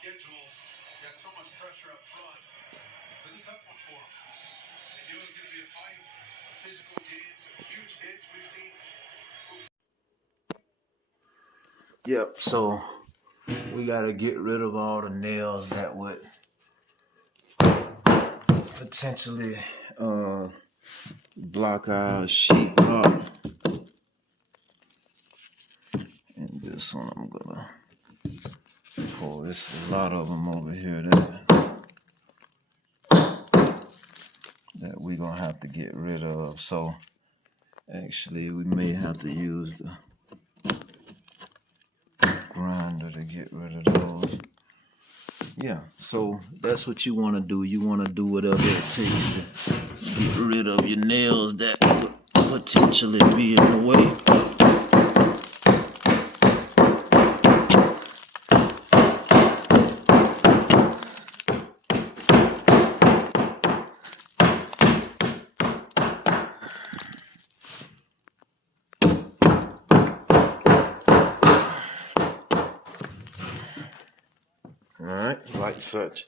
schedule got so much pressure up front. This is a tough one for him. They knew it was going to be a fight, a physical game, some huge hits we've seen. Yep, so we gotta get rid of all the nails that would potentially block our sheetrock. And this one I'm gonna pull. There's a lot of them over here that we're gonna have to get rid of. So actually we may have to use the grinder to get rid of those. Yeah, so that's what you want to do. You want to do whatever it takes to get rid of your nails that would potentially be in the way. All right, like such.